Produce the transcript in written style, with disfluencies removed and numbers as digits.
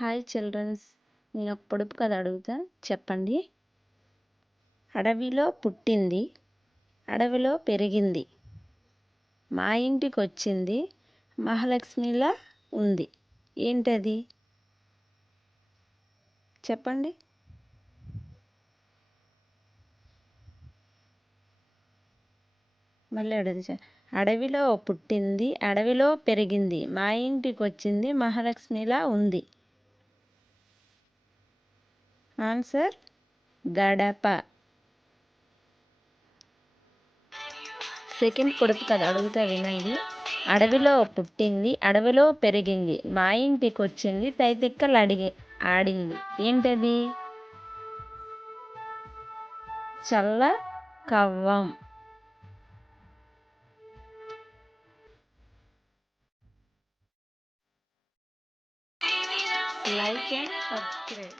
Hi children's, నేను ఒక పొడుపు కథ అడుగుతా, చెప్పండి. అడవిలో పుట్టింది, అడవిలో పెరిగింది, మా ఇంటికి వచ్చింది, మహాలక్ష్మిలా ఉంది. ఏంటది? చెప్పండి. మళ్ళీ అడుగుతా. అడవిలో పుట్టింది, అడవిలో పెరిగింది, మా ఇంటికి వచ్చింది, మహాలక్ష్మిలా ఉంది. ఆన్సర్ గడప. సెకండ్ పొడుపు కథ అడుగుతా, వినండి. అడవిలో పుట్టింది, అడవిలో పెరిగింది, మా ఇంటికి వచ్చింది, తైతిక్కలు ఆడింది. ఏంటది? చల్ల కవ్వం. Like and subscribe.